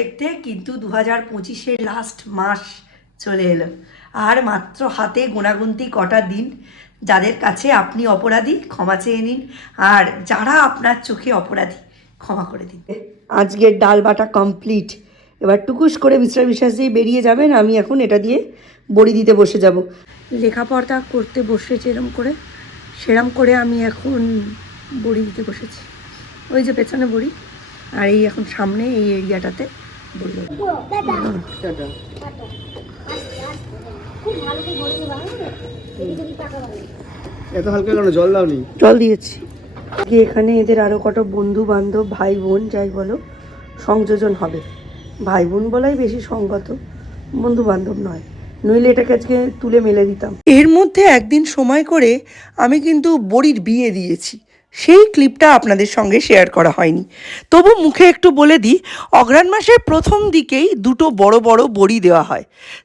দেখতে কিন্তু 2025-এর লাস্ট মাস চলে এলো, আর মাত্র হাতে গোনাগুনতি কটা দিন। যাদের কাছে আপনি অপরাধী ক্ষমা চেয়ে নিন, আর যারা আপনার চোখে অপরাধী ক্ষমা করে দিন। আজকের ডাল বাটা কমপ্লিট। এবার টুকুস করে মিস্টার বিশ্বাস দিয়ে বেরিয়ে যাবেন, আমি এখন এটা দিয়ে বড়ি দিতে বসে যাব। লেখাপড়া করতে বসেছে সেরম করে আমি এখন বড়ি দিতে বসেছি। ওই যে পেছনে বড়ি, আর এই এখন সামনে এই এরিয়াটাতে বড়ি দেবো। এত হালকা কেন? জল দাওনি? জল দিয়েছি। এখানে এদের আরও কত বন্ধু বান্ধব ভাই বোন যাই বলো সংযোজন হবে। ভাই বোন বলাই বেশি সঙ্গত, বন্ধু বান্ধব নয়, নইলে এটাকে আজকে তুলে মেলে দিতাম। এর মধ্যে একদিন সময় করে আমি কিন্তু বড়ির বিয়ে দিয়েছি, সেই ক্লিপটা আপনাদের সঙ্গে শেয়ার করা হয়নি। তবু মুখে একটু বলে দিই, অঘ্রাণ মাসের প্রথম দিকেই দুটো বড় বড় বড়ি দেওয়া হয়।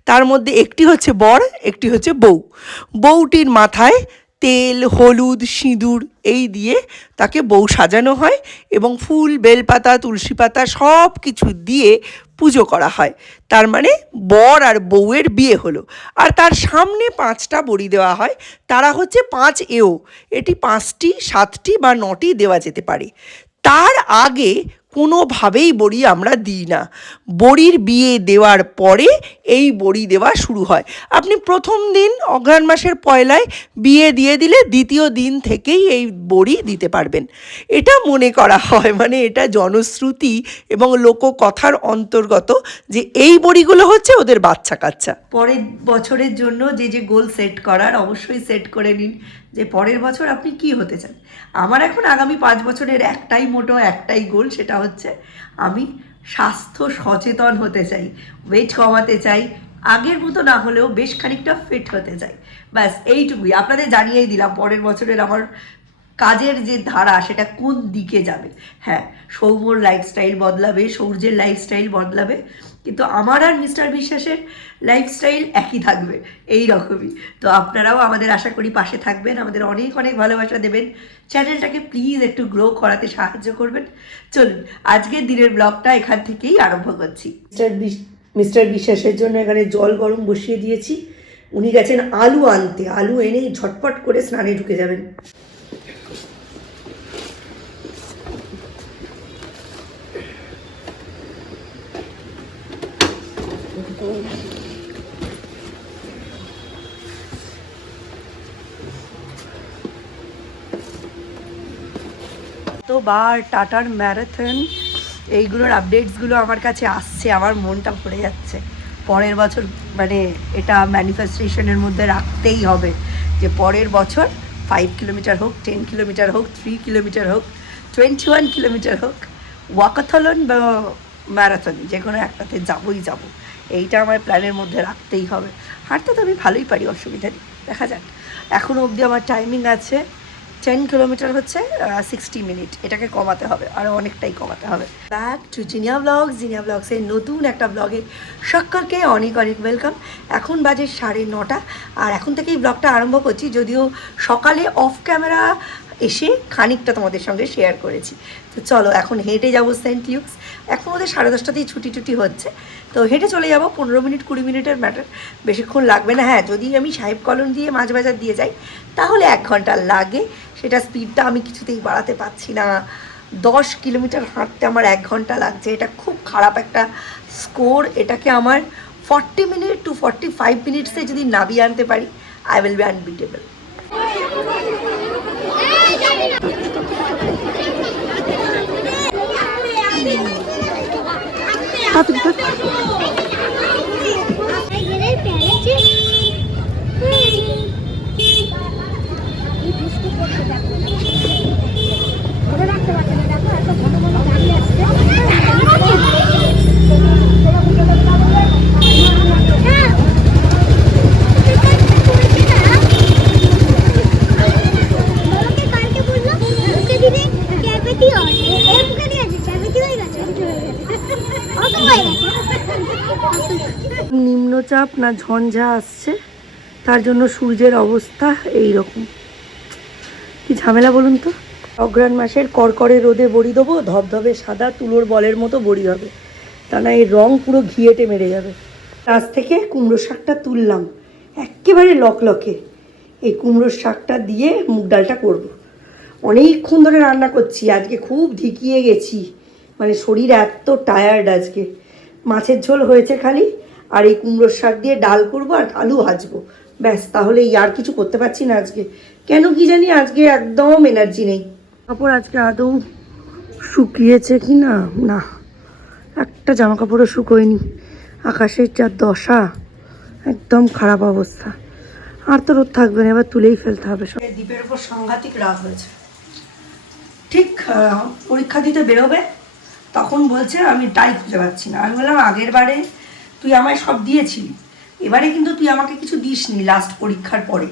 তার মধ্যে একটি হচ্ছে বর, একটি হচ্ছে বউ। বউটির মাথায় তেল, হলুদ, সিঁদুর এই দিয়ে তাকে বউ সাজানো হয় এবং ফুল, বেলপাতা, তুলসী পাতা সব কিছু দিয়ে পুজো করা হয়। তার মানে বর আর বউয়ের বিয়ে হলো। আর তার সামনে 5টা বড়ি দেওয়া হয়, তারা হচ্ছে 5 এও। এটি 5টি, 7টি বা 9টি দেওয়া যেতে পারে। তার আগে কোনোভাবেই বড়ি আমরা দিই না। বড়ির বিয়ে দেওয়ার পরে এই বড়ি দেওয়া শুরু হয়। আপনি প্রথম দিন অঘ্রাণ মাসের পয়লায় বিয়ে দিয়ে দিলে দ্বিতীয় দিন থেকেই এই বড়ি দিতে পারবেন, এটা মনে করা হয়। মানে এটা জনশ্রুতি এবং লোককথার অন্তর্গত যে এই বড়িগুলো হচ্ছে ওদের বাচ্চা কাচ্চা। পরের বছরের জন্য যে যে গোল সেট করার অবশ্যই সেট করে নিন, যে পরের বছর আপনি কি হতে চান। আমার এখন আগামী 5 বছরের একটাই গোল, সেটা হচ্ছে আমি স্বাস্থ্য সচেতন হতে চাই, ওয়েট কমাতে চাই, আগের মতো না হলেও বেশ খানিকটা ফিট হতে চাই। ব্যাস এইটুকুই আপনাদের জানিয়েই দিলাম পরের বছরের আমার কাজের যে ধারা সেটা কোন দিকে যাবে। হ্যাঁ, সৌম্যর লাইফস্টাইল বদলাবে, সূর্যের লাইফস্টাইল বদলাবে, কিন্তু আমার আর মিস্টার বিশ্বাসের লাইফস্টাইল একই থাকবে, এই রকমই। তো আপনারাও আমাদের আশা করি পাশে থাকবেন, আমাদের অনেক অনেক ভালোবাসা দেবেন, চ্যানেলটাকে প্লিজ একটু গ্রো করাতে সাহায্য করবেন। চলুন আজকের দিনের ব্লগটা এখান থেকেই আরম্ভ করছি। মিস্টার বিশ্বাসের জন্য এখানে জল গরম বসিয়ে দিয়েছি। উনি গেছেন আলু আনতে, আলু এনেই ঝটপট করে স্নানে ঢুকে যাবেন। বার টাটার ম্যারাথন এইগুলোর আপডেটসগুলো আমার কাছে আসছে, আমার মনটা ভরে যাচ্ছে। পরের বছর মানে এটা ম্যানিফেস্টেশনের মধ্যে রাখতেই হবে যে পরের বছর 5 কিলোমিটার হোক, 10 কিলোমিটার হোক, 3 কিলোমিটার হোক, 21 কিলোমিটার হোক, ওয়াকাথলন বা ম্যারাথন যে কোনো একটাতে যাবই যাব। এইটা আমার প্ল্যানের মধ্যে রাখতেই হবে। হাঁটতে তো আমি ভালোই পারি, অসুবিধা নেই, দেখা যাক। এখনও অবধি আমার টাইমিং আছে 10 কিলোমিটার হচ্ছে 60 মিনিট, এটাকে কমাতে হবে, আরও অনেকটাই কমাতে হবে। ব্যাক টু জিনিয়া ব্লগসের নতুন একটা ব্লগে সকলকে অনেক অনেক ওয়েলকাম। এখন বাজে 9:30, আর এখন থেকেই ব্লগটা আরম্ভ করছি, যদিও সকালে অফ ক্যামেরা এসে খানিকটা তোমাদের সঙ্গে শেয়ার করেছি। তো চলো এখন হেঁটে যাবো সেন্ট লিউকস। এখন ওদের 10:30তেই ছুটি হচ্ছে, তো হেঁটে চলে যাবো। 15 মিনিট 20 মিনিটের ম্যাটার, বেশিক্ষণ লাগবে না। হ্যাঁ, যদি আমি সাহেব কলোনি দিয়ে মাছ বাজার দিয়ে যাই তাহলে 1 ঘন্টা লাগে, সেটা স্পিডটা আমি কিছুতেই বাড়াতে পারছি না। 10 কিলোমিটার হাঁটতে আমার 1 ঘন্টা লাগছে, এটা খুব খারাপ একটা স্কোর। এটাকে আমার 40 মিনিট টু 45 মিনিটসে যদি নামিয়ে আনতে পারি, আই উইল বি আনবিটেবল। নিম্নচাপ না ঝঞ্ঝা আসছে, তার জন্য সূর্যের অবস্থা এই রকম। কি ঝামেলা বলুন তো। অঘ্রাণ মাসের কড়কড়ে রোদে বড়ি দেবো, ধবধবে সাদা তুলোর বলের মতো বড়ি হবে। তা না এই রং পুরো ঘিয়েটে মেরে যাবে। গাছ থেকে কুমড়ো শাকটা তুললাম, একেবারে লকলকে। এই কুমড়োর শাকটা দিয়ে মুগ ডালটা করব। অনেকক্ষণ ধরে রান্না করছি, আজকে খুব ধিকিয়ে গেছি, মানে শরীর এত টায়ার্ড আজকে। মাছের ঝোল হয়েছে খালি, আর এই কুমড়োর শাক দিয়ে ডাল করবো আর আলু ভাজবো, ব্যাস। তাহলে আর কিছু করতে পারছি না আজকে, কেন কি জানি আজকে একদম এনার্জি নেই। কাপড় আজকে আদৌ শুকিয়েছে কি না, না একটা জামা কাপড়ও শুকোয়নি। আকাশের যা দশা, একদম খারাপ অবস্থা। আর তো রোদ থাকবে না, এবার তুলেই ফেলতে হবে সব। দ্বীপের উপর সাংঘাতিক রাগ হয়েছে। ঠিক পরীক্ষা দিতে বেরোবে তখন বলছে আমি টাই খুঁজে পাচ্ছি না। আমি বললাম আগের বারে তুই আমায় সব দিয়েছিলি, এবারে কিন্তু তুই আমাকে কিছু দিসনি। লাস্ট পরীক্ষার পরে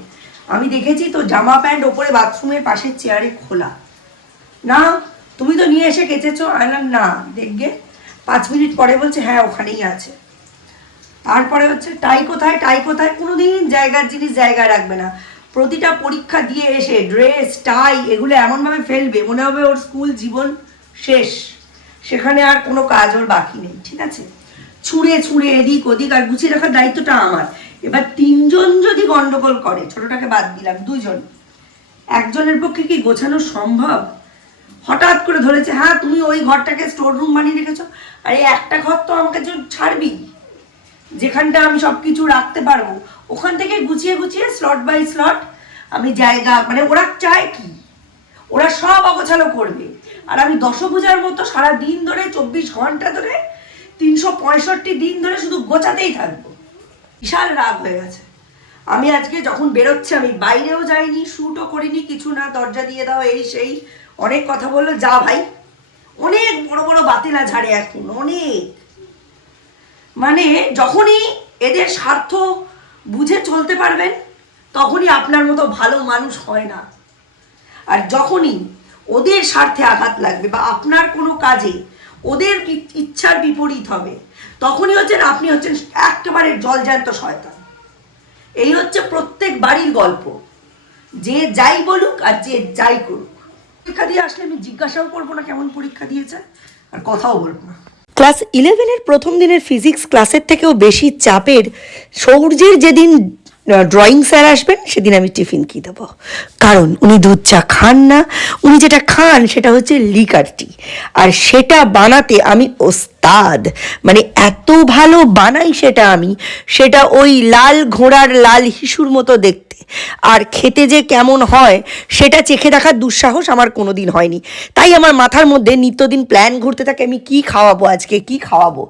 আমি দেখেছি তো জামা প্যান্ট ওপরে বাথরুমের পাশের চেয়ারে খোলা। না তুমি তো নিয়ে এসে কেচেছো। আনলাম না, দেখবে 5 মিনিট পরে বলছে হ্যাঁ ওখানেই আছে। তারপরে হচ্ছে টাই কোথায়, টাই কোথায়। কোনোদিন জায়গার জিনিস জায়গায় রাখবে না। প্রতিটা পরীক্ষা দিয়ে এসে ড্রেস টাই এগুলো এমনভাবে ফেলবে মনে হবে ওর স্কুল জীবন শেষ, সেখানে আর কোনো কাজ ওর বাকি নেই। ঠিক আছে, ছুঁড়ে ছুঁড়ে এদিক ওদিক, আর গুছিয়ে রাখার দায়িত্বটা আমার। এবার 3 জন যদি গন্ডগোল করে, ছোটটাকে বাদ দিলাম, 2 জন, একজনের পক্ষে কি গোছানো সম্ভব? হঠাৎ করে ধরেছে হ্যাঁ তুমি ওই ঘরটাকে স্টোর রুম বানিয়ে রেখেছো। আরে একটা ঘর তো আমাকে ছাড়বি, যেখানটা আমি সব কিছু রাখতে পারবো, ওখান থেকে গুছিয়ে গুছিয়ে স্লট বাই স্লট আমি জায়গা, মানে ওরা চায় কি, ওরা সব অগোছালো করবে, আর আমি দশভুজার মতো সারা দিন ধরে 24 ঘন্টা ধরে 365 দিন ধরে শুধু গোছাতেই থাকবো। বিশাল রাগ হয়ে গেছে। আমি আজকে যখন বেরোচ্ছে, আমি বাইরেও যাইনি, শ্যুটও করিনি, কিছু না, দরজা দিয়ে দাও এই সেই অনেক কথা বললো। যা ভাই, অনেক বড় বড় বাতিলা ঝাড়ে এখন, অনেক। মানে যখনই এদের স্বার্থ বুঝে চলতে পারবেন তখনই আপনার মতো ভালো মানুষ হয় না। আর যখনই ওদের স্বার্থে আঘাত লাগবে বা আপনার কোনো কাজে ওদের ইচ্ছার বিপরীত হবে, তখনই হচ্ছেন আপনি হচ্ছেন একেবারে জলজ্যান্ত শয়তান। এই হচ্ছে প্রত্যেক বাড়ির গল্প। যে যাই বলুক আর যে যাই করুক, পরীক্ষা দিয়ে আসলে আমি জিজ্ঞাসাও করবো না কেমন পরীক্ষা দিয়েছে, আর কথাও বলবো না। ক্লাস 11-এর প্রথম দিনের ফিজিক্স ক্লাসের থেকেও বেশি চাপের সৌর্যের যেদিন ড্রয়িং স্যার আসবেন সেদিন আমি টিফিন কি দেবো। কারণ উনি দুধ চা খান না, উনি যেটা খান সেটা হচ্ছে লিকার টি, আর সেটা বানাতে আমি ওস্তাদ। মানে এত ভালো বানাই সেটা আমি, সেটা ওই লাল ঘোড়ার লাল হিসুর মতো দেখতে, আর খেতে যে কেমন হয় সেটা চেখে দেখার দুঃসাহস আমার কোনো দিন হয়নি। তাই আমার মাথার মধ্যে নিত্যদিন প্ল্যান ঘুরতে থাকে আমি কি খাওয়াবো, আজকে কি খাওয়াবো।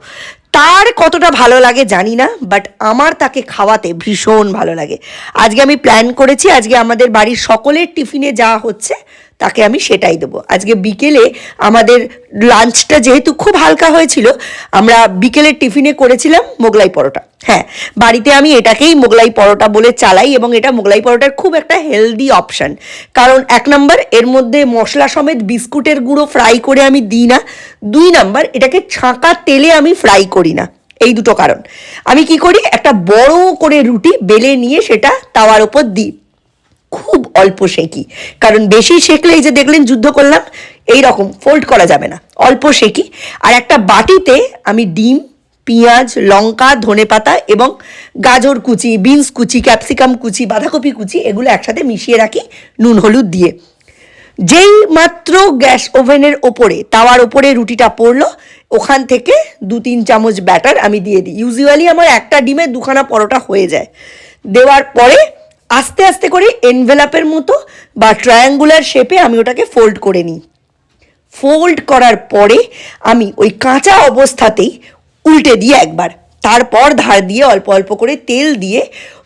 তার কতটা ভালো লাগে জানি না, বাট আমার তাকে খাওয়াতে ভীষণ ভালো লাগে। আজকে আমি প্ল্যান করেছি, আজকে আমাদের বাড়ির সকলের টিফিনে যা হচ্ছে তাকে আমি সেটাই দেবো। আজকে বিকেলে আমাদের লাঞ্চটা যেহেতু খুব হালকা হয়েছিল, আমরা বিকেলের টিফিনে করেছিলাম মোগলাই পরোটা। হ্যাঁ, বাড়িতে আমি এটাকেই মোগলাই পরোটা বলে চালাই, এবং এটা মোগলাই পরোটার খুব একটা হেলদি অপশান। কারণ 1 নম্বর, এর মধ্যে মশলা সমেত বিস্কুটের গুঁড়ো ফ্রাই করে আমি দিই না। 2 নম্বর, এটাকে ছাঁকা তেলে আমি ফ্রাই করি না। এই দুটো কারণ। আমি কি করি, একটা বড় করে রুটি বেলে নিয়ে সেটা তাওয়ার ওপর দিই, খুব অল্প সেকি। কারণ বেশি সেকলে, এই যে দেখলেন যুদ্ধ করলাম, এই রকম ফোল্ড করা যাবে না, অল্প সেকি। আর একটা বাটিতে আমি ডিম, পেঁয়াজ, লঙ্কা, ধনেপাতা এবং গাজর কুচি, বিনস কুচি, ক্যাপসিকাম কুচি, বাঁধাকপি কুচি, এগুলো একসাথে মিশিয়ে রাখি নুন হলুদ দিয়ে। যেই মাত্র গ্যাস ওভেনের ওপরে, তাওয়ার ওপরে রুটিটা পড়লো, ওখান থেকে 2-3 চামচ ব্যাটার আমি দিয়ে দিই। ইউজুয়ালি আমার একটা ডিমে 2খানা পরোটা হয়ে যায়। দেওয়ার পরে আস্তে আস্তে করে এনভেলাপের মতো বা ট্রায়াঙ্গুলার শেপে আমি ওটাকে ফোল্ড করে নিই। ফোল্ড করার পরে আমি ওই কাঁচা অবস্থাতেই উল্টে দিই একবার, তারপর ধার দিয়ে অল্প অল্প করে তেল দিয়ে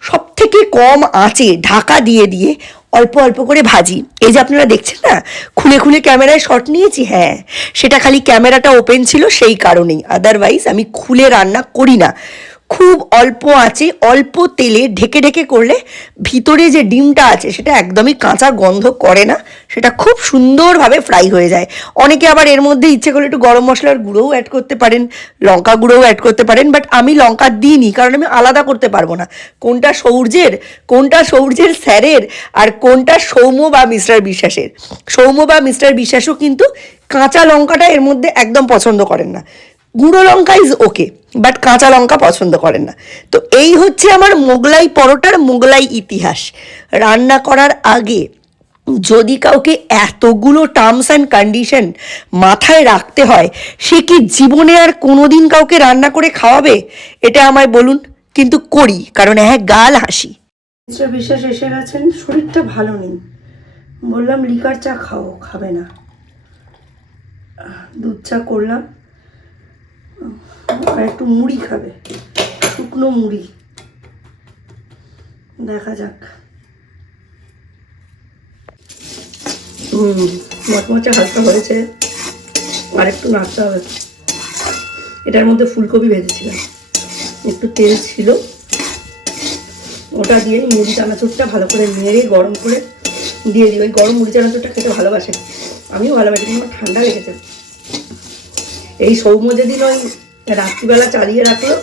সব থেকে কম আঁচে ঢাকা দিয়ে দিয়ে অল্প অল্প করে ভাজি। এই যে আপনারা দেখছেন না, খুলে খুলে ক্যামেরায় শট নিয়েছি, হ্যাঁ সেটা খালি ক্যামেরাটা ওপেন ছিল সেই কারণেই, আদারওয়াইজ আমি খুলে রান্না করি না। খুব অল্প আঁচে অল্প তেলে ঢেকে ঢেকে করলে ভিতরে যে ডিমটা আছে সেটা একদমই কাঁচা গন্ধ করে না, সেটা খুব সুন্দরভাবে ফ্রাই হয়ে যায়। অনেকে আবার এর মধ্যে ইচ্ছে করলে একটু গরম মশলার গুঁড়োও অ্যাড করতে পারেন, লঙ্কা গুঁড়োও অ্যাড করতে পারেন, বাট আমি লঙ্কা দিইনি, কারণ আমি আলাদা করতে পারবো না কোনটা সৌর্যের স্যারের আর কোনটা সৌম্য বা মিস্টার বিশ্বাসের। সৌম্য বা মিস্টার বিশ্বাসও কিন্তু কাঁচা লঙ্কাটা এর মধ্যে একদম পছন্দ করেন না। গুঁড়ো লঙ্কা ইজ ওকে, বাট কাঁচা লঙ্কা পছন্দ করেন না। তো এই হচ্ছে আমার মোগলাই পরোটার মোগলাই ইতিহাস। রান্না করার আগে যদি কাউকে এতগুলো টার্মস অ্যান্ড কন্ডিশন মাথায় রাখতে হয়, সে কি জীবনে আর কোনোদিন কাউকে রান্না করে খাওয়াবে? এটা আমায় বলুন, কিন্তু করি, কারণ গাল হাসি। মিস্টার বিশ্বাস এসে গেছেন, শরীরটা ভালো নেই, বললাম লিকার চা খাও, খাবে না। দুধ চা করলাম, আর একটু মুড়ি খাবে, শুকনো মুড়ি, দেখা যাক। মচমচে হালকা হয়েছে, আর একটু নাড়তে হবে। এটার মধ্যে ফুলকপি ভেজেছিলাম, একটু তেল ছিল, ওটা দিয়ে মুড়ি চানাচুরটা ভালো করে নেড়ে গরম করে দিয়ে দিই। ওই গরম মুড়ি চানাচুরটা খেতে ভালোবাসে, আমিও ভালোবাসি, কিন্তু আমার ঠান্ডা লেগেছে। এই সৌম্য যেদিন ওই রাত্রিবেলা চালিয়ে রাখলো,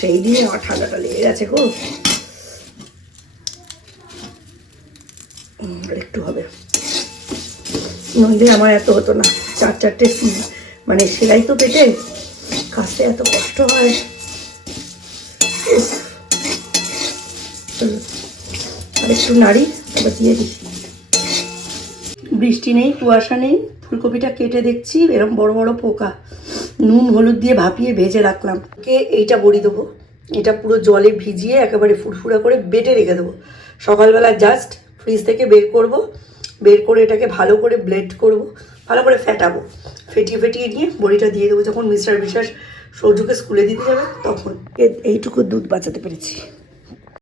সেই দিনই আমার ঠান্ডাটা লেগে গেছে গো। আর একটু হবে, নইলে আমার এত হতো না। 4-4টে মানে সেলাই তো পেটে, কাজতে এত কষ্ট হয়। আর একটু নাড়ি, এবার দিয়ে দিই। বৃষ্টি নেই, কুয়াশা নেই, ফুলকপিটা কেটে দেখছি এরকম বড় বড় পোকা। নুন হলুদ দিয়ে ভাপিয়ে ভেজে রাখলাম। এইটা বড়ি দেবো, এটা পুরো জলে ভিজিয়ে একেবারে ফুরফুরা করে বেটে রেখে দেবো। সকালবেলা জাস্ট ফ্রিজ থেকে বের করব, বের করে এটাকে ভালো করে ব্লেন্ড করব, ভালো করে ফেটাবো, ফেটিয়ে নিয়ে বড়িটা দিয়ে দেবো। যখন মিস্টার বিশ্বাস সৌজুকে স্কুলে দিতে যাবে তখন। এইটুকু দুধ বাঁচাতে পেরেছি।